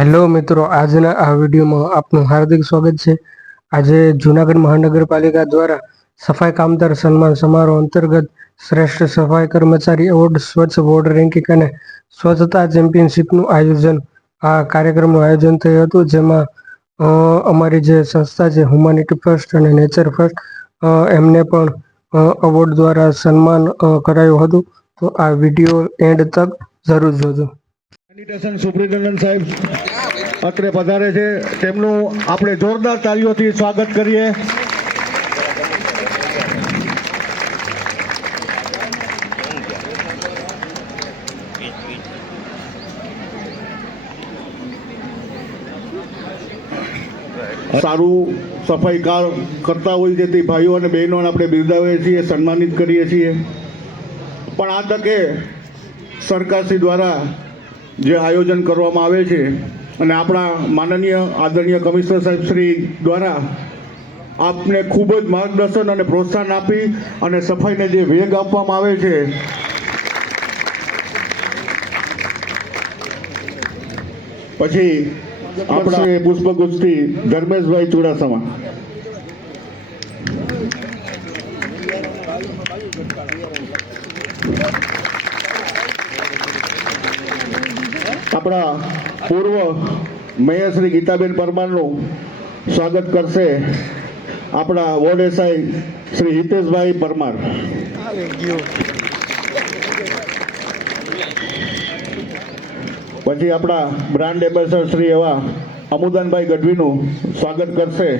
Hello મિત્રો, આજના આ વિડીયોમાં આપનું હાર્દિક સ્વાગત છે। આજે જૂનાગઢ મહાનગરપાલિકા દ્વારા સફાઈ કામદાર સન્માન સમારોહ અંતર્ગત શ્રેષ્ઠ સફાઈ કર્મચારી એવોર્ડ, સ્વચ્છ વોર્ડ રેન્કિંગ અને સ્વચ્છતા ચેમ્પિયનશિપનું આયોજન આ કાર્યક્રમનું આયોજન થયું હતું, જેમાં અમારી જે સંસ્થા છે હ્યુમાનિટી ફર્સ્ટ અને નેચર ફર્સ્ટ એમને પણ એવોર્ડ દ્વારા સન્માન કરાયું હતું। તો આ વિડીયો એન્ડ તક જરૂર જોજો। સેનિટેશન સુપ્રિન્ટેન્ડન્ટ સાહેબ અત્રે પધારે છે, તેમનું આપણે જોરદાર તાળીઓથી સ્વાગત કરીએ। સારું સફાઈ કામ કરતા હોય જેથી ભાઈઓ અને બહેનોને આપણે બિરદાવીએ છીએ, સન્માનિત કરીએ છીએ। પણ આ તકે સરકારશ્રી દ્વારા જે આયોજન કરવામાં આવે છે અને આપણા માનનીય આદરણીય કમિશનર સાહેબ શ્રી દ્વારા આપને ખૂબ જ માર્ગદર્શન અને પ્રોત્સાહન આપી અને સફાઈને જે વેગ આપવામાં આવે છે, પછી આપણા પુષ્પગુચ્છથી ધર્મેશભાઈ ચુડાસમા। આપણા પૂર્વ મેયર શ્રી ગીતાબેન પરમારનું સ્વાગત કરશે આપણા વોર્ડ એસઆઈ શ્રી હિતેશભાઈ પરમાર। પછી આપણા બ્રાન્ડ એમ્બેસેડર શ્રી એવા અમુદાનભાઈ ગઢવીનું સ્વાગત કરશે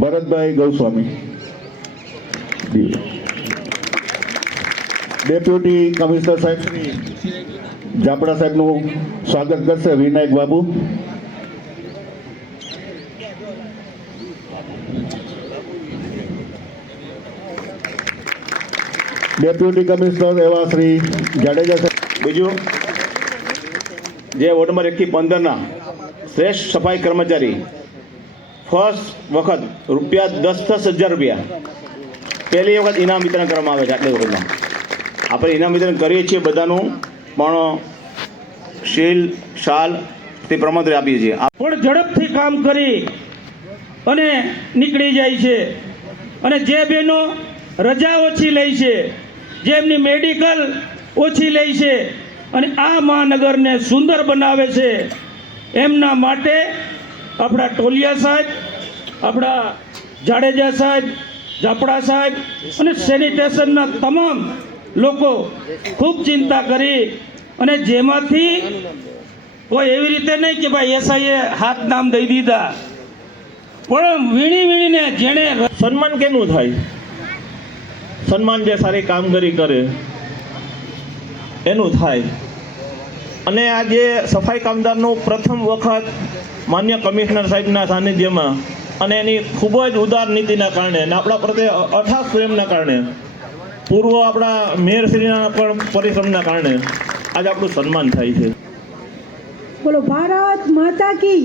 ભરતભાઈ ગૌસ્વામી। ડેપ્યુટી કમિશનર સાહેબ શ્રી જાપડા સાહેબનું સ્વાગત કરશે વિનાયક બાબુ। ડેપ્યુટી કમિશનર એવા શ્રી જાડેજા સાહેબ। બીજું, જે વોર્ડ નંબર 1 થી 15ના શ્રેષ્ઠ સફાઈ કર્મચારી ફર્સ્ટ વખત ₹10,000 પહેલી વખત ઇનામ વિતરણ કરવામાં આવે છે। આટલી વખતમાં આપણે ઇનામ વિતરણ કરીએ છીએ બધાનું, પણ શીલ શાલ તે પ્રમાણપત્ર આપીએ છીએ। પણ ઝડપથી કામ કરી અને નીકળી જાય છે, અને જે બહેનો રજા ઓછી લે છે, જે એમની મેડિકલ ઓછી લે છે અને આ મહાનગરને સુંદર બનાવે છે, એમના માટે આપણા ટોલિયા સાહેબ, આપણા જાડેજા સાહેબ, જાપડા સાહેબ અને સેનિટેશનના તમામ લોકો ખૂબ ચિંતા કરી, અને જેમાંથી કોઈ એવી રીતે નહીં કે ભાઈ એસઆઈએ હાથ નામ દઈ દીધા, પણ વીણી વીણીને જેણે સન્માન કેનું થાય? સન્માન જે સારી કામગીરી કરે એનું થાય। અને આ જે સફાઈ કામદારનું પ્રથમ વખત માન્ય કમિશનર સાહેબના સાનિધ્યમાં અને એની ખૂબ જ ઉદાર નીતિના કારણે અને આપણા પ્રત્યે અથાગ પ્રેમના કારણે, પૂર્વ આપણા મેયરશ્રીના પણ પરિશ્રમના કારણે આજે આપણું સન્માન થાય છે। બોલો ભારત માતા કી।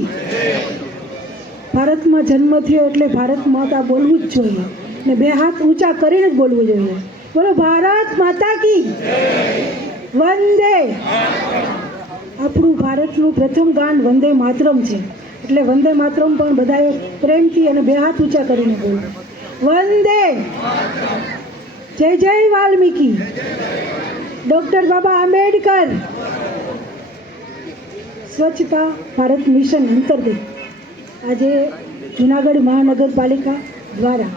ભારતમાં જન્મ થયો એટલે ભારત માતા બોલવું જ જોઈએ, ને બે હાથ ઊંચા કરીને જ બોલવું જોઈએ। બોલો ભારત માતા કી વંદે। આપણું ભારતનું પ્રથમ ગાન વંદે માતરમ છે, એટલે વંદે માતરમ પણ બધાએ પ્રેમથી અને બે હાથ ઊંચા કરીને બોલવું। વંદે જય જય વાલ્મીકી, ડૉક્ટર બાબા આંબેડકર। સ્વચ્છતા ભારત મિશન અંતર્ગત આજે જૂનાગઢ મહાનગરપાલિકા દ્વારા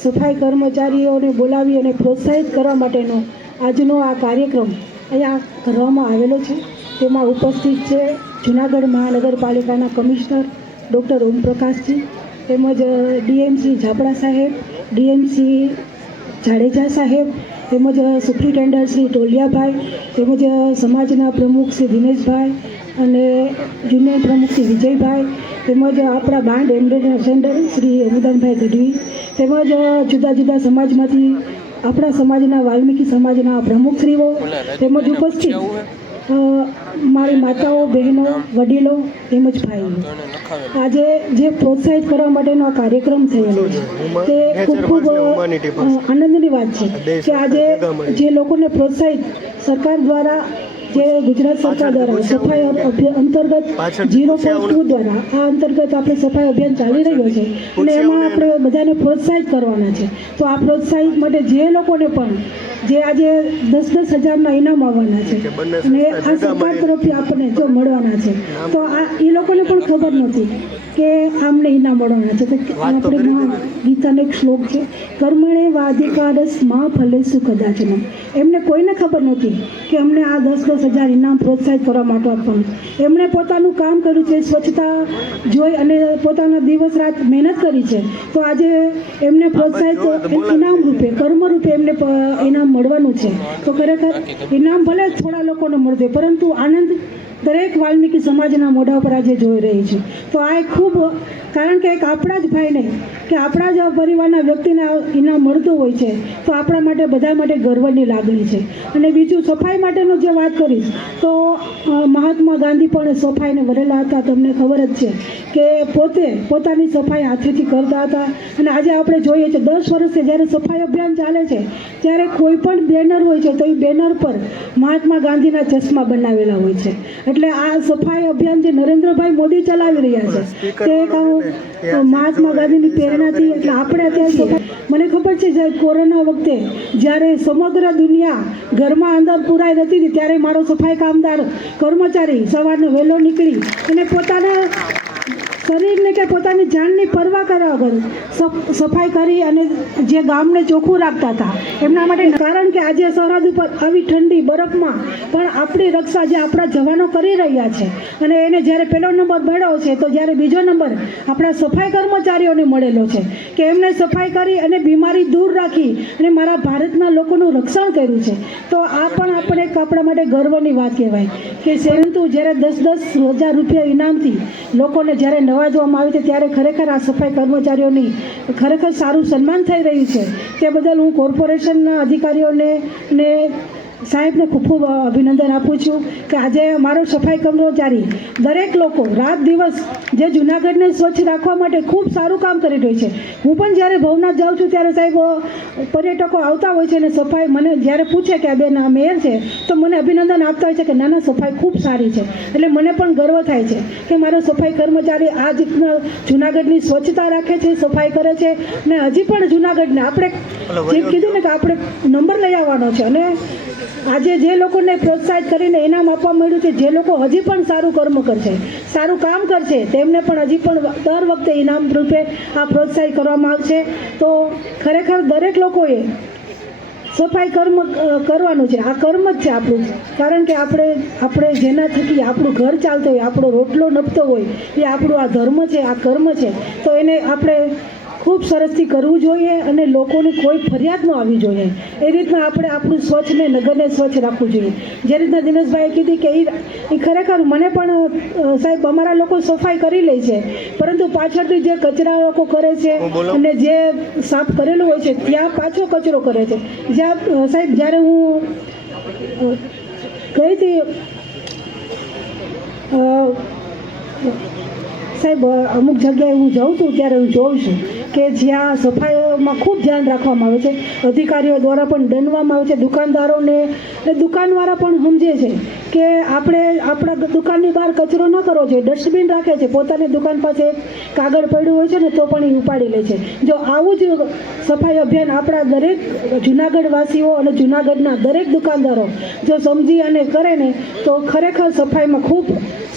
સફાઈ કર્મચારીઓને બોલાવી અને પ્રોત્સાહિત કરવા માટેનો આજનો આ કાર્યક્રમ અહીંયા કરવામાં આવેલો છે। તેમાં ઉપસ્થિત છે જૂનાગઢ મહાનગરપાલિકાના કમિશનર ડૉક્ટર ઓમપ્રકાશજી, તેમજ ડીએમસી જાપડા સાહેબ, ડીએમસી જાડેજા સાહેબ, તેમજ સુપ્રિન્ટેન્ડન્ટ શ્રી ટોલિયાભાઈ, તેમજ સમાજના પ્રમુખ શ્રી દિનેશભાઈ અને જુનિયર પ્રમુખ શ્રી વિજયભાઈ, તેમજ આપણા બ્રાન્ડ એમ્બેસેડર શ્રી અમુદાનભાઈ ગઢવી, તેમજ જુદા જુદા સમાજમાંથી આપણા સમાજના વાલ્મીકી સમાજના પ્રમુખશ્રીઓ, તેમજ ઉપસ્થિત મારી માતાઓ, બહેનો, વડીલો તેમજ ભાઈઓ, આજે જે પ્રોત્સાહિત કરવા માટેનો આ કાર્યક્રમ થયેલો છે તે ખૂબ આનંદની વાત છે કે આજે જે લોકોને પ્રોત્સાહિત સરકાર દ્વારા જે ગુજરાત સરકાર દ્વારા સફાઈ અભિયાન અંતર્ગત 0.2 દ્વારા આ અંતર્ગત આપણે સફાઈ અભિયાન ચાલી રહ્યો છે અને એમાં આપણે બધાને પ્રોત્સાહિત કરવાના છે. તો આ પ્રોત્સાહિત માટે જે લોકોને પણ જે આજે 10-10 હજારના ઇનામ આવવાના છે અને આ સરકાર તરફથી આપણને જો મળવાના છે તો આ એ લોકોને પણ ખબર નથી કે આમને ઇનામ મળવાના છે. તો આપણે ગીતાનો એક શ્લોક છે, કર્મણે વાધિકારસ માં ફલેસુ કદાચનમ. એમને કોઈને ખબર નહોતી કે અમને આ 10-10 હજાર ઇનામ પ્રોત્સાહિત કરવા માટે આપવાનું. એમણે પોતાનું કામ કર્યું છે, સ્વચ્છતા જોઈ અને પોતાના દિવસ રાત મહેનત કરી છે. તો આજે એમને પ્રોત્સાહિત ઇનામ રૂપે કર્મ રૂપે એમને ઇનામ મળવાનું છે. તો ખરેખર ઇનામ ભલે થોડા લોકોને મળશે પરંતુ આનંદ દરેક વાલ્મીકી સમાજના મોઢા પર આજે જોઈ રહી છે. તો આ એક ખૂબ કારણ કે એક આપણા જ ભાઈને કે આપણા જ પરિવારના વ્યક્તિને ઇનામ મળતું હોય છે તો આપણા માટે બધા માટે ગર્વની લાગણી છે. અને બીજું સફાઈ માટેનું જે વાત કરીશ તો મહાત્મા ગાંધી પણ સફાઈને વરેલા હતા. તમને ખબર જ છે કે પોતે પોતાની સફાઈ હાથેથી કરતા હતા. અને આજે આપણે જોઈએ છીએ 10 વર્ષથી જ્યારે સફાઈ અભિયાન ચાલે છે ત્યારે કોઈ પણ બેનર હોય છે તો એ બેનર પર મહાત્મા ગાંધીના ચશ્મા બનાવેલા હોય છે. એટલે આ સફાઈ અભિયાન જે નરેન્દ્રભાઈ મોદી ચલાવી રહ્યા છે તે મહાત્મા ગાંધીની પ્રેરણાથી એટલે આપણે અત્યારે સફાઈ મને ખબર છે સાહેબ કોરોના વખતે જ્યારે સમગ્ર દુનિયા ઘરમાં અંદર પુરાઈ રહેતી હતી ત્યારે મારો સફાઈ કામદાર કર્મચારી સવારનો વહેલો નીકળી અને પોતાના શરીરને કે પોતાની જાનની પરવા કર્યા વગર સફાઈ કરી અને જે ગામને ચોખ્ખું રાખતા હતા એમના માટે. કારણ કે આજે સરહદ ઉપર આવી ઠંડી બરફમાં પણ આપણી રક્ષા જે આપણા જવાનો કરી રહ્યા છે અને એને જ્યારે પહેલો નંબર મળ્યો છે તો જ્યારે બીજો નંબર આપણા સફાઈ કર્મચારીઓને મળેલો છે કે એમને સફાઈ કરી અને બીમારી દૂર રાખી અને મારા ભારતના લોકોનું રક્ષણ કર્યું છે. તો આ પણ આપણે એક આપણા માટે ગર્વની વાત કહેવાય કે પરંતુ જ્યારે 10-10 હજાર રૂપિયા ઇનામથી લોકોને જ્યારે નવાજવામાં આવે છે ત્યારે ખરેખર આ સફાઈ કર્મચારીઓની ખરેખર સારું સન્માન થઈ રહ્યું છે. તે બદલ હું કોર્પોરેશનના અધિકારીઓને ને સાહેબને ખૂબ ખૂબ અભિનંદન આપું છું કે આજે અમારો સફાઈ કર્મચારી દરેક લોકો રાત દિવસ જે જૂનાગઢને સ્વચ્છ રાખવા માટે ખૂબ સારું કામ કરી રહી છે. હું પણ જ્યારે ભવનાથ જાઉં છું ત્યારે સાહેબ પર્યટકો આવતા હોય છે અને સફાઈ મને જ્યારે પૂછે કે આ બેન આ મેયર છે તો મને અભિનંદન આપતા હોય છે કે નાના સફાઈ ખૂબ સારી છે. એટલે મને પણ ગર્વ થાય છે કે મારો સફાઈ કર્મચારી આ રીતના જૂનાગઢની સ્વચ્છતા રાખે છે, સફાઈ કરે છે અને હજી પણ જૂનાગઢને આપણે જેમ કીધું ને કે આપણે નંબર લઈ આવવાનો છે. અને આજે જે લોકોને પ્રોત્સાહિત કરીને ઇનામ આપવા મળ્યું છે, જે લોકો હજી પણ સારું કર્મ કરશે, સારું કામ કરશે તેમને પણ હજી પણ દર વખતે ઇનામ રૂપે આ પ્રોત્સાહિત કરવામાં આવશે. તો ખરેખર દરેક લોકોએ સફાઈ કર્મ કરવાનું છે. આ કર્મ જ છે આપણું. કારણ કે આપણે જેના થકી આપણું ઘર ચાલતું હોય, આપણો રોટલો નપતો હોય એ આપણું આ ધર્મ છે, આ કર્મ છે. તો એને આપણે ખૂબ સરસથી કરવું જોઈએ અને લોકોની કોઈ ફરિયાદ ન આવવી જોઈએ. એ રીતના આપણે આપણું સ્વચ્છને નગરને સ્વચ્છ રાખવું જોઈએ. જે રીતના દિનેશભાઈએ કીધી કે એ ખરેખર મને પણ સાહેબ અમારા લોકો સફાઈ કરી લે છે પરંતુ પાછળથી જે કચરા લોકો કરે છે અને જે સાફ કરેલું હોય છે ત્યાં પાછો કચરો કરે છે. જ્યાં સાહેબ જ્યારે હું ગઈ હતી સાહેબ અમુક જગ્યાએ હું જાઉં છું ત્યારે હું જોઉં છું કે જ્યાં સફાઈમાં ખૂબ ધ્યાન રાખવામાં આવે છે, અધિકારીઓ દ્વારા પણ દંડવામાં આવે છે. દુકાનદારોને દુકાનવાળા પણ સમજે છે કે આપણે આપણા દુકાનની બહાર કચરો ન કરવો જોઈએ, ડસ્ટબિન રાખે છે. પોતાની દુકાન પાસે કાગળ પડ્યું હોય છે ને તો પણ એ ઉપાડી લે છે. જો આવું જ સફાઈ અભિયાન આપણા દરેક જૂનાગઢવાસીઓ અને જૂનાગઢના દરેક દુકાનદારો જો સમજી અને કરે ને તો ખરેખર સફાઈમાં ખૂબ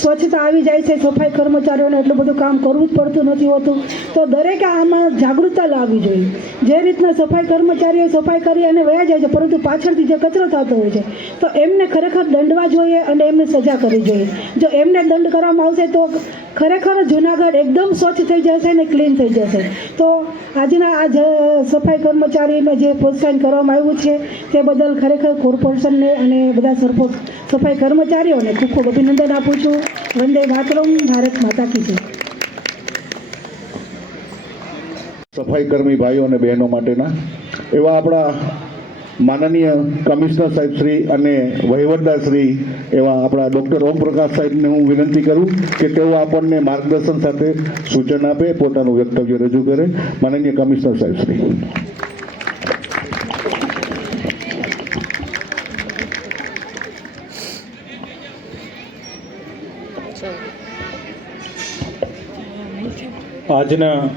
સ્વચ્છતા આવી જાય છે. સફાઈ કર્મચારીઓને એટલું બધું કામ કરવું જ પડતું નથી હોતું. તો દરેકે આમાં જાગૃતતા લાવવી જોઈએ. જે રીતના સફાઈ કર્મચારીઓ સફાઈ કરી અને વયા જાય છે પરંતુ પાછળથી જે કચરો થતો હોય છે તો એમને ખરેખર દંડવા જોઈએ અને એમને સજા કરવી જોઈએ. જો એમને દંડ કરવામાં આવશે તો ખરેખર જૂનાગઢ એકદમ સ્વચ્છ થઈ જશે અને ક્લીન થઈ જશે. તો આજના આ સફાઈ કર્મચારીને જે પ્રોત્સાહન કરવામાં આવ્યું છે તે બદલ ખરેખર કોર્પોરેશનને અને બધા સફાઈ કર્મચારીઓને ખૂબ ખૂબ અભિનંદન આપું છું. વંદે માતરમ. ભારત માતા કી જય. સફાઈ કર્મી ભાઈઓ અને બહેનો માટેના એવા આપણા માનનીય કમિશનર સાહેબ શ્રી અને વહીવટદાર શ્રી એવા આપણા ડૉક્ટર ઓમપ્રકાશ સાહેબને હું વિનંતી કરું કે તેઓ આપણને માર્ગદર્શન સાથે સૂચન આપે, પોતાનું વક્તવ્ય રજૂ કરે. માનનીય કમિશનર સાહેબ શ્રી. આજના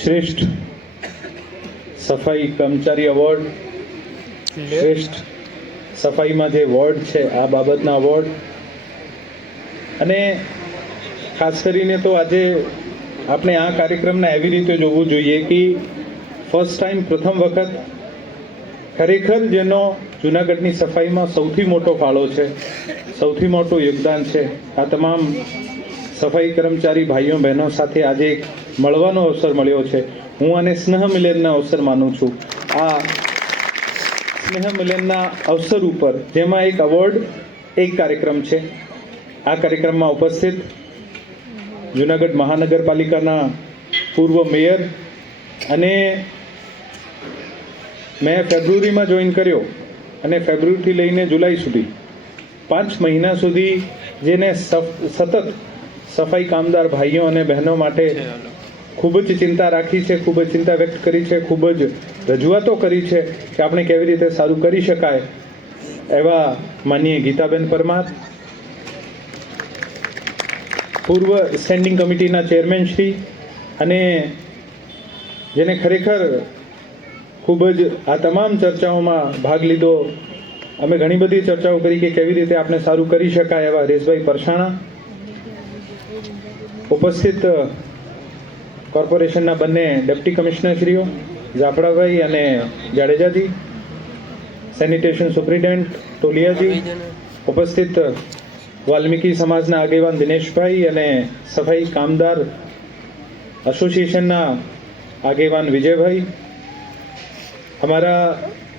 શ્રેષ્ઠ સફાઈ કર્મચારી એવોર્ડ, શ્રેષ્ઠ સફાઈમાં જે વોર્ડ છે આ બાબતના અવોર્ડ, અને ખાસ કરીને તો આજે આપણે આ કાર્યક્રમને એવી રીતે જોવું જોઈએ કે ફર્સ્ટ ટાઈમ, પ્રથમ વખત ખરેખર જેનો જૂનાગઢની સફાઈમાં સૌથી મોટો ફાળો છે, સૌથી મોટું યોગદાન છે, આ તમામ સફાઈ કર્મચારી ભાઈઓ બહેનો સાથે આજે એક મળવાનો અવસર મળ્યો છે. હું આને સ્નેહ મિલનના અવસર માનું છું. આ સ્નેહ મિલનના અવસર ઉપર જેમાં એક એવોર્ડ, એક કાર્યક્રમ છે. આ કાર્યક્રમમાં ઉપસ્થિત જૂનાગઢ મહાનગરપાલિકાના પૂર્વ મેયર, અને મેં ફેબ્રુઆરીમાં જોઈન કર્યો અને ફેબ્રુઆરીથી લઈને જુલાઈ સુધી 5 મહિના સુધી જેને સતત સફાઈ કામદાર ભાઈઓ અને બહેનો માટે ખૂબ જ ચિંતા રાખી છે, ખૂબ જ ચિંતા વ્યક્ત કરી છે, ખૂબ જ રજૂઆતો કરી છે કે આપણે કેવી રીતે સારું કરી શકાય, એવા માનનીય ગીતાબેન પરમાર, પૂર્વ સ્ટેન્ડિંગ કમિટીના ચેરમેન શ્રી, અને જેને ખરેખર ખૂબ જ આ તમામ ચર્ચાઓમાં ભાગ લીધો. અમે ઘણી બધી ચર્ચાઓ કરી કે કેવી રીતે આપણે સારું કરી શકાય, એવા હરેશભાઈ પરસાણા, ઉપસ્થિત કોર્પોરેશનના બંને ડેપ્ટી કમિશનરશ્રીઓ જાફરાભાઈ અને જાડેજાજી, સેનિટેશન સુપ્રિન્ટેન્ડન્ટ ટોલિયાજી, ઉપસ્થિત વાલ્મીકી સમાજના આગેવાન દિનેશભાઈ અને સફાઈ કામદાર એસોસિએશનના આગેવાન વિજયભાઈ, અમારા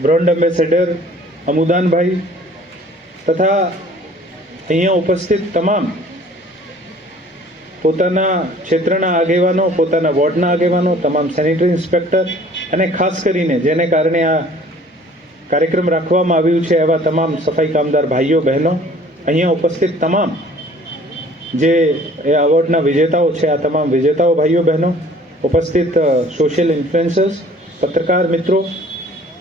બ્રાન્ડ એમ્બેસેડર અમુદાનભાઈ, તથા અહીંયા ઉપસ્થિત તમામ પોતાના ક્ષેત્રના આગેવાનો, પોતાના વોર્ડના આગેવાનો, તમામ સેનિટરી ઇન્સ્પેક્ટર, અને ખાસ કરીને જેને કારણે આ કાર્યક્રમ રાખવામાં આવ્યું છે એવા તમામ સફાઈ કામદાર ભાઈઓ બહેનો, અહીંયા ઉપસ્થિત તમામ જે એ એવોર્ડના વિજેતાઓ છે, આ તમામ વિજેતાઓ ભાઈઓ બહેનો, ઉપસ્થિત સોશિયલ ઇન્ફ્લુએન્સર્સ, પત્રકાર મિત્રો,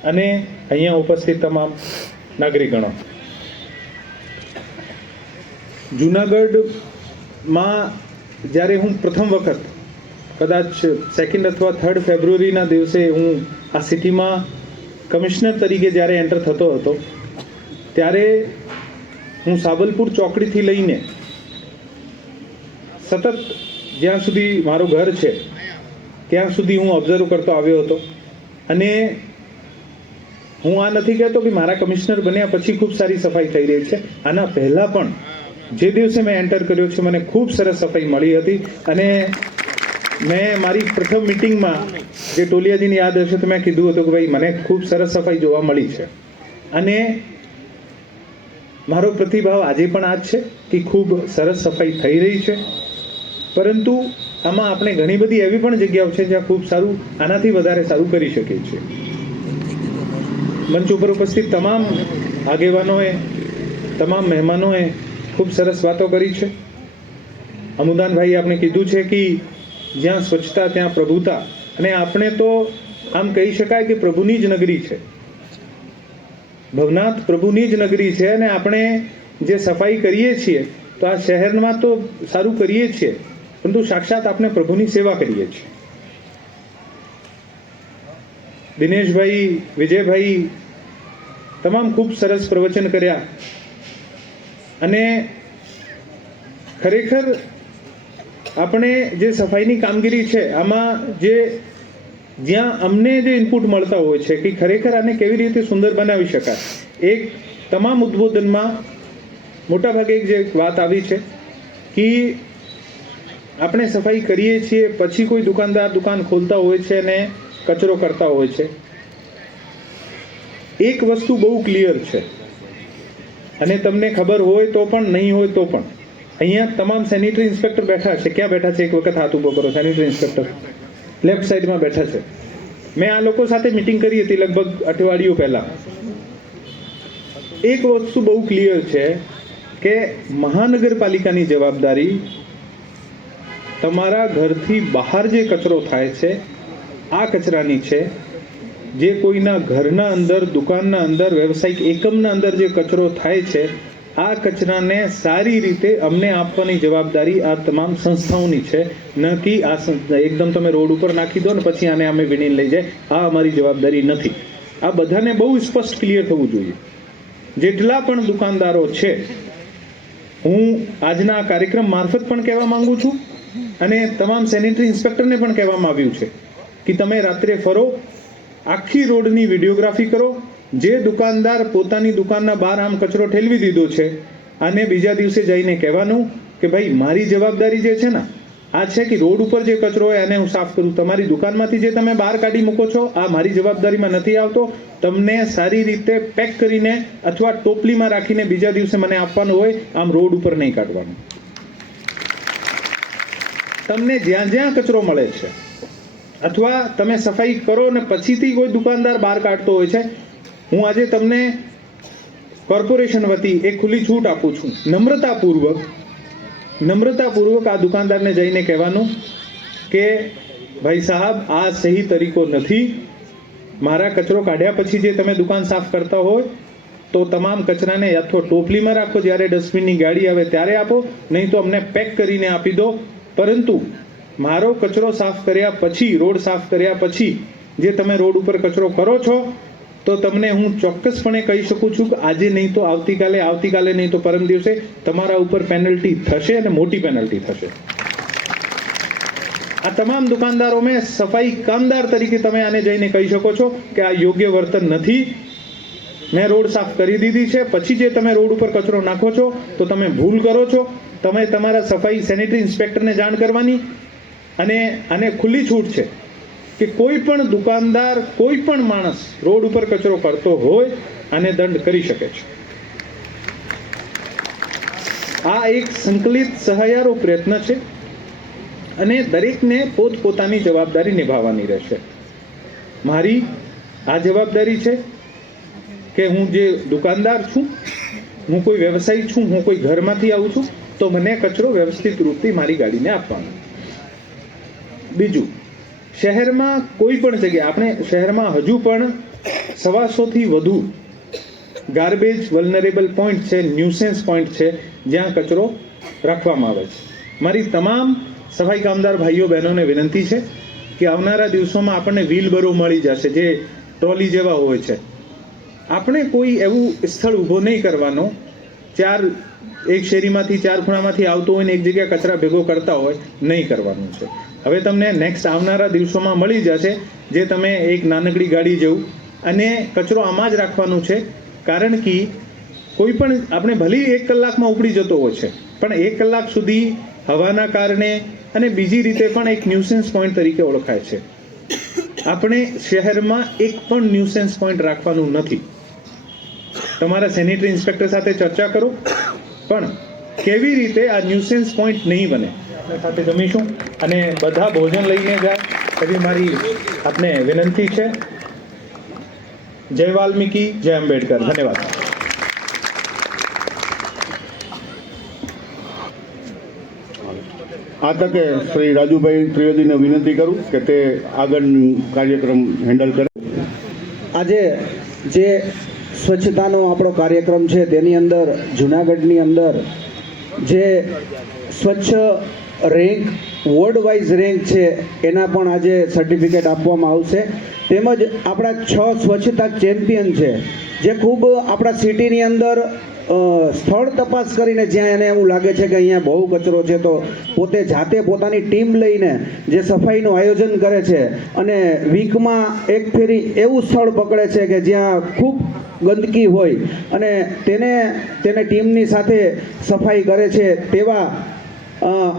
અને અહીંયા ઉપસ્થિત તમામ નાગરિકગણો. જૂનાગઢમાં જ્યારે હું પ્રથમ વખત, કદાચ 2nd અથવા 3rd ફેબ્રુઆરીના દિવસે હું આ સિટીમાં કમિશનર તરીકે જ્યારે એન્ટર થતો હતો, ત્યારે હું સાબલપુર ચોકડીથી લઈને સતત જ્યાં સુધી મારું ઘર છે ત્યાં સુધી હું ઓબ્ઝર્વ કરતો આવ્યો હતો. અને હું આ નથી કહેતો કે મારા કમિશનર બન્યા પછી ખૂબ સારી સફાઈ થઈ રહી છે. આના પહેલાં પણ જે દિવસે મેં એન્ટર કર્યો છે મને ખૂબ સરસ સફાઈ મળી હતી. અને મેં મારી પ્રથમ મિટિંગમાં, જે ટોલિયાજીને યાદ હશે તો મેં કીધું હતું કે ભાઈ મને ખૂબ સરસ સફાઈ જોવા મળી છે. અને મારો પ્રતિભાવ આજે પણ આ જ છે કે ખૂબ સરસ સફાઈ થઈ રહી છે. પરંતુ આમાં આપણે ઘણી બધી એવી પણ જગ્યાઓ છે જ્યાં ખૂબ સારું, આનાથી વધારે સારું કરી શકીએ છીએ. મંચ ઉપર ઉપસ્થિત તમામ આગેવાનોએ, તમામ મહેમાનોએ ખૂબ સરસ વાતો કરી છે. અમુદાનભાઈ આપણે કીધું છે કે જ્યાં સ્વચ્છતા ત્યાં પ્રભુતા, અને આપણે તો આમ કહી શકાય કે પ્રભુની જ નગરી છે. ભવનાથ પ્રભુની જ નગરી છે, અને આપણે જે સફાઈ કરીએ છીએ તો આ શહેરમાં તો સારું કરીએ છીએ, પરંતુ સાક્ષાત આપણે પ્રભુની સેવા કરીએ છીએ. દિનેશભાઈ, વિજયભાઈ તમામ ખૂબ સરસ પ્રવચન કર્યા. અને ખરેખર આપણે જે સફાઈની કામગીરી છે આમાં જ્યાં અમને જે ઇનપુટ મળતા હોય છે કે ખરેખર આને કેવી રીતે સુંદર બનાવી શકાય, એક તમામ ઉદ્બોધનમાં મોટાભાગે જે વાત આવી છે કે આપણે સફાઈ કરીએ છીએ પછી કોઈ દુકાનદાર દુકાન ખોલતા હોય છે અને કચરો કરતા હોય છે. એક વસ્તુ બહુ ક્લિયર છે, અને તમને ખબર હોય તો પણ, નહીં હોય તો પણ, અહીંયા તમામ સેનિટરી ઇન્સ્પેક્ટર બેઠા છે. ક્યાં બેઠા છે? એક વખત હાથ ઊભો કરો. સેનિટરી ઇન્સ્પેક્ટર લેફ્ટ સાઈડમાં બેઠા છે. મેં આ લોકો સાથે મિટિંગ કરી હતી લગભગ અઠવાડિયું પહેલાં. એક વસ્તુ બહુ ક્લિયર છે કે મહાનગરપાલિકાની જવાબદારી તમારા ઘરથી બહાર જે કચરો થાય છે આ કચરાની છે. જે કોઈના ઘરના અંદર, દુકાનના અંદર, વ્યવસાયિક એકમના અંદર જે કચરો થાય છે આ કચરાને સારી રીતે અમને આપવાની જવાબદારી આ તમામ સંસ્થાઓની છે, ન કે એકદમ તમે રોડ ઉપર નાખી દો ને પછી આને અમે વીણીને લઈ જાય, આ અમારી જવાબદારી નથી. આ બધાને બહુ સ્પષ્ટ ક્લિયર થવું જોઈએ. જેટલા પણ દુકાનદારો છે, હું આજના કાર્યક્રમ મારફત પણ કહેવા માંગુ છું અને તમામ સેનિટરી ઇન્સ્પેક્ટરને પણ કહેવામાં આવ્યું છે કે તમે રાત્રે ફરો, આખી રોડની વિડીયોગ્રાફી કરો. જે દુકાનદાર પોતાની દુકાનના બહાર આમ કચરો ઠેલવી દીધો છે અને બીજા દિવસે જઈને કહેવાનું કે ભાઈ મારી જવાબદારી જે છે ને આ છે કે રોડ ઉપર જે કચરો હોય એને હું સાફ કરું, તમારી દુકાનમાંથી જે તમે બહાર કાઢી મૂકો છો આ મારી જવાબદારીમાં નથી આવતો. તમને સારી રીતે પેક કરીને અથવા ટોપલીમાં રાખીને બીજા દિવસે મને આપવાનું હોય, આમ રોડ ઉપર નહીં કાઢવાનું. તમને જ્યાં જ્યાં કચરો મળે છે અથવા તમે સફાઈ કરો ને પછીથી કોઈ દુકાનદાર બહાર કાઢતો હોય છે, હું આજે તમને કોર્પોરેશન વતી એક ખુલ્લી છૂટ આપું છું. નમ્રતાપૂર્વક આ દુકાનદારને જઈને કહેવાનું કે ભાઈ સાહેબ આ સહી તરીકો નથી. મારા કચરો કાઢ્યા પછી જે તમે દુકાન સાફ કરતા હોય તો તમામ કચરાને યા તો ટોપલીમાં રાખો, જ્યારે ડસ્ટબિનની ગાડી આવે ત્યારે આપો, નહીં તો અમને પેક કરીને આપી દો. પરંતુ મારો કચરો સાફ કર્યા પછી, રોડ સાફ કર્યા પછી જે તમે રોડ ઉપર કચરો કરો છો તો તમને હું ચોક્કસપણે કહી શકું છું કે આજે નહીં તો આવતીકાલે, આવતીકાલે નહીં તો પરમ દિવસે તમારા ઉપર પેનલ્ટી થશે અને મોટી પેનલ્ટી થશે. આ તમામ દુકાનદારો મેં સફાઈ કામદાર તરીકે તમે આને જઈને કહી શકો છો કે આ યોગ્ય વર્તન નથી. મેં રોડ સાફ કરી દીધી છે, પછી જે તમે રોડ ઉપર કચરો નાખો છો તો તમે ભૂલ કરો છો. તમે તમારા સફાઈ સેનિટરી ઇન્સ્પેક્ટરને જાણ કરવાની અને આને ખુલ્લી છૂટ છે કે કોઈ પણ દુકાનદાર, કોઈ પણ માણસ રોડ ઉપર કચરો કરતો હોય આને દંડ કરી શકે છે. આ એક સંકલિત સહિયારો પ્રયત્ન છે અને દરેકને પોતપોતાની જવાબદારી નિભાવવાની રહેશે. મારી આ જવાબદારી છે કે હું જે દુકાનદાર છું, હું કોઈ વ્યવસાયી છું, હું કોઈ ઘરમાંથી આવું છું તો મને કચરો વ્યવસ્થિત રૂપથી મારી ગાડીને આપવાનો. બીજું, શહેરમાં કોઈ પણ જગ્યાએ, આપણે શહેરમાં હજુ પણ 125થી વધુ ગાર્બેજ વલ્નરેબલ પોઈન્ટ છે, ન્યુસેન્સ પોઈન્ટ છે જ્યાં કચરો રાખવામાં આવે છે. મારી તમામ સફાઈ કામદાર ભાઈઓ બહેનોને વિનંતી છે કે આવનારા દિવસોમાં આપણને વ્હીલબરો મળી જશે જે ટ્રોલી જેવા હોય છે. આપણે કોઈ એવું સ્થળ ઊભો નહીં કરવાનો, એક શેરીમાંથી 4 ખૂણામાંથી આવતો હોય ને એક જગ્યાએ કચરા ભેગો કરતા હોય, નહીં કરવાનું છે. હવે તમને નેક્સ્ટ આવનારા દિવસોમાં મળી જશે જે તમે એક નાનકડી ગાડી જેવું અને કચરો આમાં જ રાખવાનું છે. કારણ કે કોઈ પણ આપણે ભલે 1 કલાકમાં ઉપડી જતો હોય છે પણ 1 કલાક સુધી હવાના કારણે અને બીજી રીતે પણ એક ન્યુસેન્સ પોઈન્ટ તરીકે ઓળખાય છે. આપણે શહેરમાં એક પણ ન્યુસેન્સ પોઈન્ટ રાખવાનું નથી. તમારા સેનિટરી ઇન્સ્પેક્ટર સાથે ચર્ચા કરો પણ કેવી રીતે આ ન્યુસેન્સ પોઈન્ટ નહીં બને. સાથે જમીશું અને બધા ભોજન લઈને જાય એવી મારી આપને વિનંતી છે. જય વાલ્મીકી, જય આંબેડકર. ધન્યવાદ. આ તકે શ્રી રાજુભાઈ ત્રિવેદીને વિનંતી કરું કે તે આગળનું કાર્યક્રમ હેન્ડલ કરે. આજે જે સ્વચ્છતાનો આપણો કાર્યક્રમ છે તેની અંદર જૂનાગઢની અંદર જે સ્વચ્છ રેન્ક, વોર્ડ વાઇઝ રેન્ક છે એના પણ આજે સર્ટિફિકેટ આપવામાં આવશે. તેમજ આપણા 6 સ્વચ્છતા ચેમ્પિયન છે જે ખૂબ આપણા સિટીની અંદર સ્થળ તપાસ કરીને જ્યાં એને એવું લાગે છે કે અહીંયા બહુ કચરો છે તો પોતે જાતે પોતાની ટીમ લઈને જે સફાઈનું આયોજન કરે છે અને વીકમાં એક ફેરી એવું સ્થળ પકડે છે કે જ્યાં ખૂબ ગંદકી હોય અને તેને ટીમની સાથે સફાઈ કરે છે. તેવા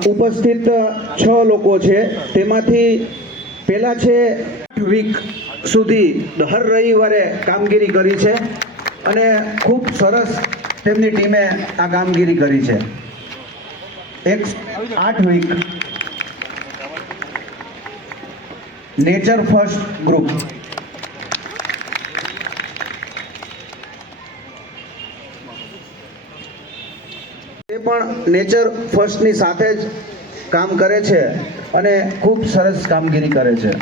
ઉપસ્થિત 6 લોકો છે. તેમાંથી પહેલાં છે વીક સુધી હર રવિવારે કામગીરી કરી છે અને ખૂબ સરસ તેમની ટીમે આ કામગીરી કરી છે. 8 વીક નેચર ફર્સ્ટ ગ્રુપ. તે પણ નેચર ફર્સ્ટની સાથે જ કામ કરે છે અને ખૂબ સરસ કામગીરી કરે છે.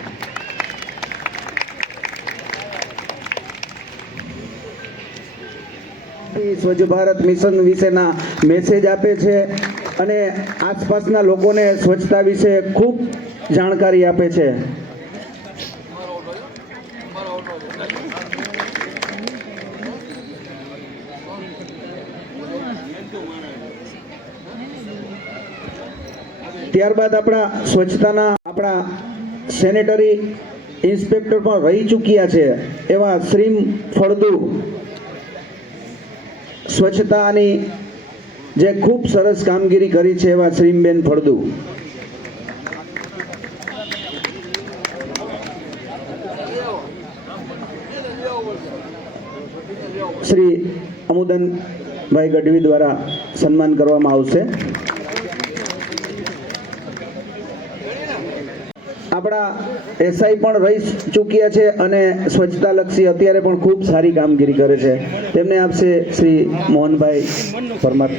સ્વચ્છ ભારત મિશન વિશેના મેસેજ આપે છે અને આસપાસના લોકોને સ્વચ્છતા વિશે ખૂબ જાણકારી આપે છે. ત્યારબાદ આપણા સેનેટરી ઇન્સ્પેક્ટર પણ રહી ચૂક્યા છે એવા શ્રીમ ફળદુ સ્વચ્છતાની જે ખૂબ સરસ કામગીરી કરી છે એવા શ્રીમબેન ફળદુ. શ્રી અમુદનભાઈ ગઢવી દ્વારા સન્માન કરવામાં આવશે. આપણા એસઆઈ પણ રહી ચૂક્યા છે અને સ્વચ્છતા લક્ષી અત્યારે પણ ખૂબ સારી કામગીરી કરે છે. તેમને આપશે શ્રી મોહનભાઈ પરમાર.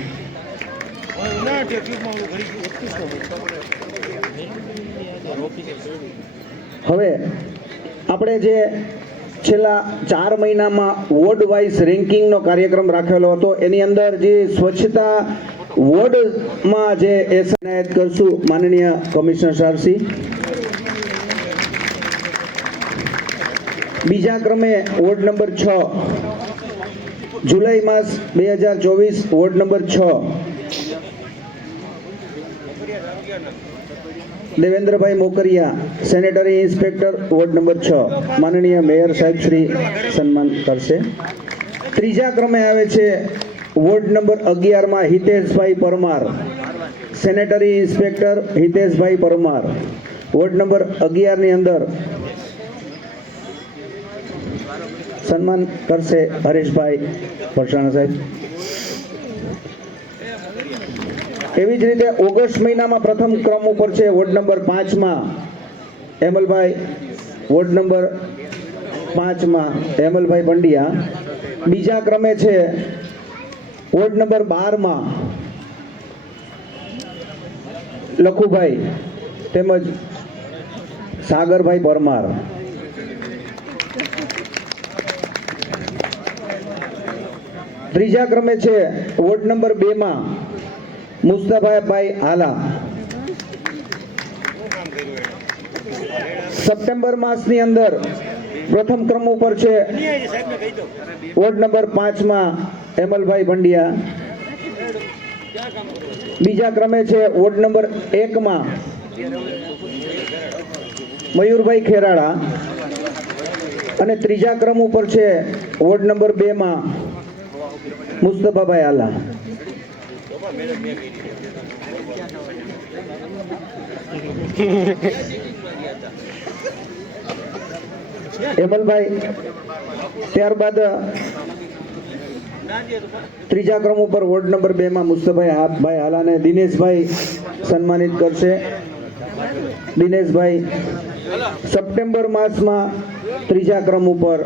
હવે આપણે જે છેલ્લા 4 મહિનામાં વોર્ડ વાઇઝ રેન્કિંગનો કાર્યક્રમ રાખેલો હતો એની અંદર જે સ્વચ્છતા વોર્ડમાં જે એનાયત કરશું માનનીય કમિશનર સાહેબશ્રી. બીજા ક્રમે વોર્ડ નંબર 6 જુલાઈ માસ 2024 ward number 6 Devendrabhai Mokariya sanitary inspector ward number 6 માનનીય મેયર સાહેબ શ્રી સન્માન કરશે. ત્રીજા ક્રમે આવે છે વોર્ડ નંબર 11 માં Hiteshbhai Parmar sanitary inspector Hiteshbhai Parmar. Ward number 11 ની અંદર સન્માન કરશે હરેશભાઈ પરસાણા સાહેબ. એવી જ રીતે ઓગસ્ટ મહિનામાં પ્રથમ ક્રમ ઉપર છે વોર્ડ નંબર 5 માં હેમલભાઈ. વોર્ડ નંબર 5 માં હેમલભાઈ પંડ્યા. બીજા ક્રમે છે વોર્ડ નંબર 12 માં લખુભાઈ તેમજ સાગરભાઈ પરમાર. ત્રીજા ક્રમે છે વોર્ડ નંબર 2 માં મુસ્તફાભાઈ આલા. સપ્ટેમ્બર માસની અંદર પ્રથમ ક્રમ ઉપર છે વોર્ડ નંબર 5 માં હેમલભાઈ પંડ્યા. બીજા ક્રમે છે વોર્ડ નંબર 1 માં મયુરભાઈ ખેરાળા અને ત્રીજા ક્રમ ઉપર છે વોર્ડ નંબર 2 માં મુસ્તફાભાઈ આલા. હેમલભાઈ ત્યારબાદ ત્રીજા ક્રમ ઉપર વોર્ડ નંબર 2 માં મુસ્તફાભાઈ આલાને દિનેશભાઈ સન્માનિત કરશે. દિનેશભાઈ સપ્ટેમ્બર માસમાં ત્રીજા ક્રમ ઉપર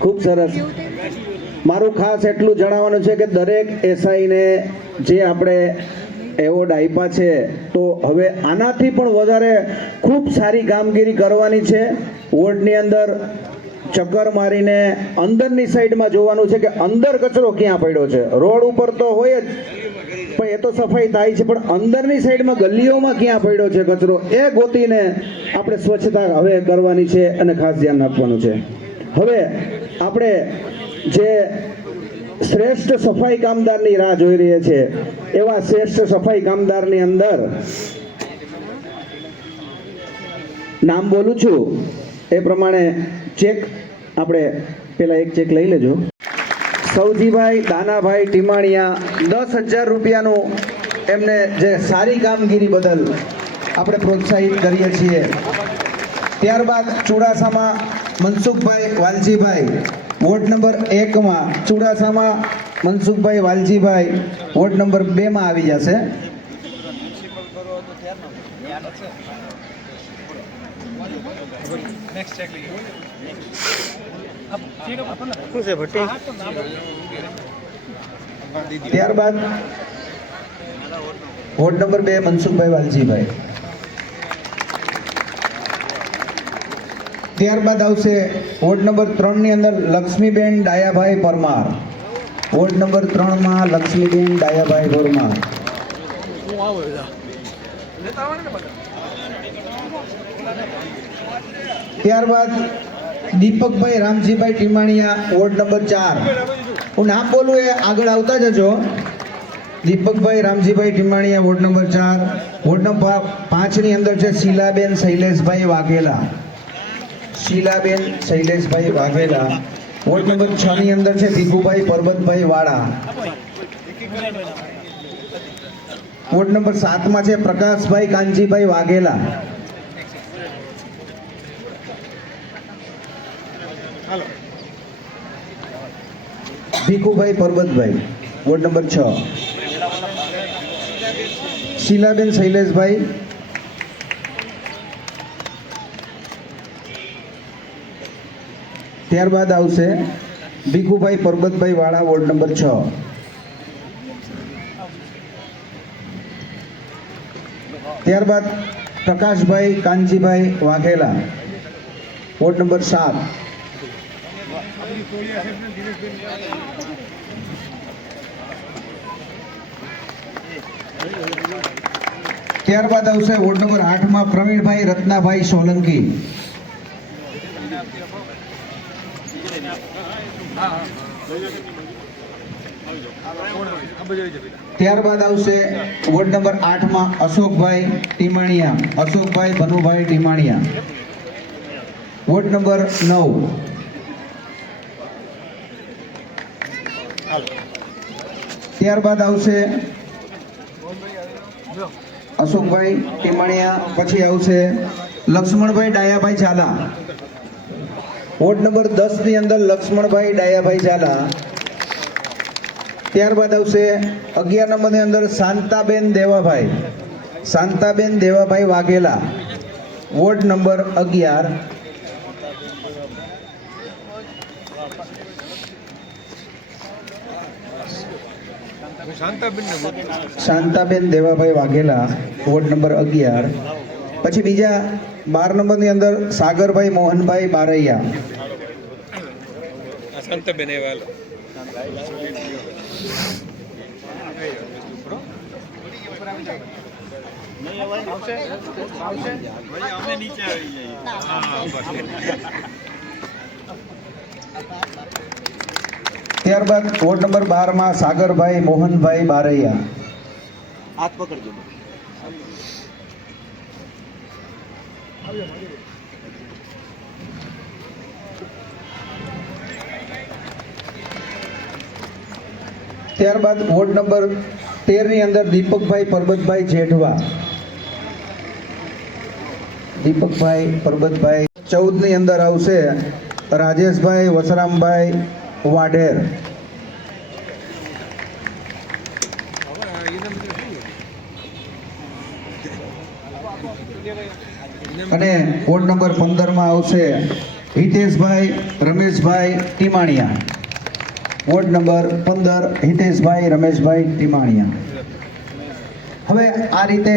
ખૂબ સરસ. મારું ખાસ એટલું જણાવવાનું છે કે દરેક એસઆઈને જે આપણે એવોર્ડ આપ્યા છે તો હવે આનાથી પણ વધારે ખૂબ સારી કામગીરી કરવાની છે. વોર્ડની અંદર ચક્કર મારીને અંદરની સાઈડમાં જોવાનું છે કે અંદર કચરો ક્યાં પડ્યો છે. રોડ ઉપર તો હોય જ પણ એ તો સફાઈ થાય છે, પણ અંદરની સાઈડમાં ગલીઓમાં ક્યાં પડ્યો છે કચરો એ ગોતીને આપણે સ્વચ્છતા હવે કરવાની છે અને ખાસ ધ્યાન આપવાનું છે. હવે આપણે જે શ્રેષ્ઠ સફાઈ કામદારની રાહ જોઈ રહ્યા છે એવા શ્રેષ્ઠ સફાઈ કામદારની અંદર નામ બોલું છું એ પ્રમાણે ચેક આપણે પેલા એક ચેક લઈ લેજો. સૌજીભાઈ દાનાભાઈ ટીમાણિયા 10,000 રૂપિયાનું એમને જે સારી કામગીરી બદલ આપણે પ્રોત્સાહિત કરીએ છીએ. ત્યારબાદ ચુડાસામાં મનસુખભાઈ વાલજીભાઈ વોર્ડ નંબર 1 માં ચુડાસામાં મનસુખભાઈ વાલજીભાઈ વોર્ડ નંબર 2 માં આવી જશે. ત્યારબાદ વોર્ડ નંબર 2 મનસુખભાઈ વાલજીભાઈ. ત્યારબાદ આવશે વોર્ડ નંબર 3 ની અંદર લક્ષ્મીબેન ડાયાભાઈ પરમાર. વોર્ડ નંબર 3 માં લક્ષ્મીબેન ડાયાભાઈ પરમાર. ત્યારબાદ દીપકભાઈ રામજીભાઈ ટીમાણીયા, વોર્ડ નંબર 4. હું નામ બોલું એ આગળ આવતા જજો. Deepakbhai Ramjibhai Timaniya, ward number 4. Ward number 5 ની અંદર છે શીલાબેન શૈલેષભાઈ વાઘેલા. શીલાબેન શૈલેષભાઈ વાઘેલા. વોર્ડ નંબર 6 ની અંદર છે ભીખુભાઈ પરબતભાઈ વાળા. વોર્ડ નંબર 7 માં છે પ્રકાશભાઈ કાનજીભાઈ વાઘેલા. Bhikhubhai Parbatbhai, ward number 6. શીલાબેન શૈલેષભાઈ. ત્યારબાદ આવશે ભીખુભાઈ પરબતભાઈ વાળા, વોર્ડ નંબર 6. ત્યારબાદ પ્રકાશભાઈ કાનજીભાઈ વાઘેલા, વોર્ડ નંબર 7. ત્યારબાદ આવશે વોર્ડ નંબર 8 માં પ્રવીણભાઈ રત્નાભાઈ સોલંકી. ત્યારબાદ આવશે વોર્ડ નંબર 8 માં અશોકભાઈ ટીમાણીયા. અશોકભાઈ ભનુભાઈ ટીમાણીયા, વોર્ડ નંબર 9. ત્યારબાદ આવશે અશોકભાઈ ટીમાણીયા. પછી આવશે લક્ષ્મણભાઈ ડાયાભાઈ ઝાલા. વોર્ડ નંબર 10 ની અંદર લક્ષ્મણભાઈ ડાયાભાઈ ઝાલા. ત્યારબાદ આવશે 11 નંબરની અંદર Shantaben Devabhai. Shantaben Devabhai Vaghela, ward number 11. Shantaben Devabhai Vaghela, ward number 11. પછી બીજા 12 નંબરની અંદર સાગરભાઈ મોહનભાઈ બારૈયા. ત્યારબાદ વોર્ડ નંબર 12 માં સાગરભાઈ મોહનભાઈ બારૈયા. હાથ પકડજો. ત્યારબાદ વોર્ડ નંબર 13 ની અંદર દીપકભાઈ પરબતભાઈ જેઠવા. દીપકભાઈ પરબતભાઈ. 14 ની અંદર આવશે રાજેશભાઈ વસરામભાઈ વાઢેર. અને વોર્ડ નંબર 15 માં આવશે હિતેશભાઈ રમેશભાઈ ટીમાણીયા. Ward number 15 Hiteshbhai Rameshbhai Timaniya. હવે આ રીતે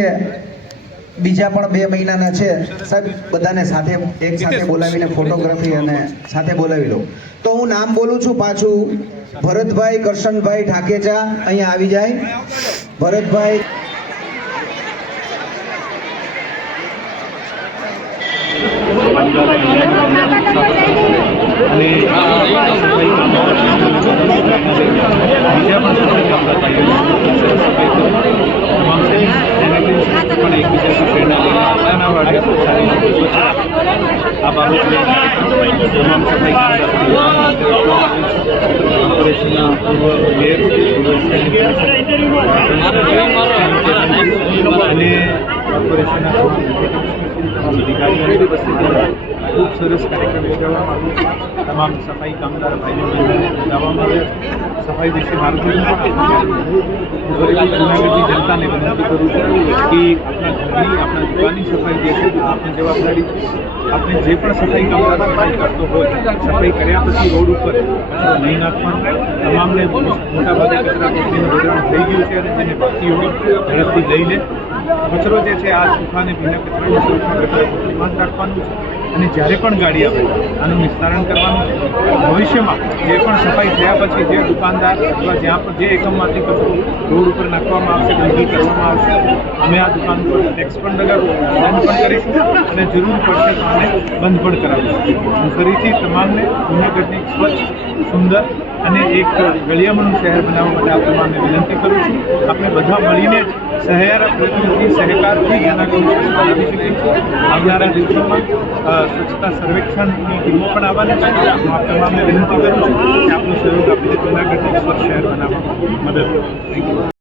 બીજા પણ 2 મહિનાના છે સાહેબ, બધાને સાથે એક સાથે બોલાવીને ફોટોગ્રાફી અને સાથે બોલાવી લો. તો હું નામ બોલું છું પાછું. ભરતભાઈ કરશનભાઈ ઠાકેચા અહીંયા આવી જાય. ભરતભાઈ. અને તમામ અધિકારીઓની ઉપસ્થિતિમાં ખૂબ સરસ કાર્યક્રમ યોજવામાં આવ્યો છે. તમામ સફાઈ કામદાર ભાઈઓ બહેનોને બતાવવામાં આવ્યા છે. સફાઈ વિશે માર્ગદર્શન આપવામાં આવ્યું. હું ફરીથી જૂનાગઢની જનતાને વિનંતી કરું છું કે આપણા ઘરની આપણા દુકાનની સફાઈ જે છે આપની જવાબદારી છે. આપણે જે પણ સફાઈ કામદાર સફાઈ કરતો હોય સફાઈ કર્યા પછી રોડ ઉપર કચરો નહીં નાખવાનો. તમામને મોટાભાગે કચરા પેટીનું વિતરણ થઈ ગયું છે અને જેને બાકી હોય ઝડપથી લઈ લે. કચરો જે છે આ સૂકા અને ભીના કચરાની સુરક્ષા કચરા ધ્યાન રાખવાનું છે અને જ્યારે પણ ગાડી આવે આનું નિસ્તારણ કરવાનું છે. ભવિષ્યમાં જે પણ સફાઈ થયા પછી જે દુકાનદાર અથવા જ્યાં પણ જે એકમમાંથી કચરો રોડ ઉપર નાખવામાં આવશે ગંદકી કરવામાં આવશે અમે આ દુકાન ઉપર ટેક્સ પણ લગાવીશું, દંડ પણ કરીશું અને જરૂર પડશે તો આને બંધ પણ કરાવીશું. હું ફરીથી તમામને જૂનાગઢને સ્વચ્છ, સુંદર અને એક ગળિયામણું શહેર બનાવવા માટે આપ તમામને વિનંતી કરું છું. આપણે બધા મળીને જ પ્રતિનિધિ સહકારથી જૂનાગઢ બનાવી શકીએ છીએ. આવનારા દિવસોમાં સ્વચ્છતા સર્વેક્ષણની ટીમો પણ આવવાની છે. હું આપ તમામને વિનંતી કરું છું કે આપનું સહયોગ આપીને જૂનાગઢને સ્વચ્છ શહેર બનાવવામાં મદદ કરો. Thank you.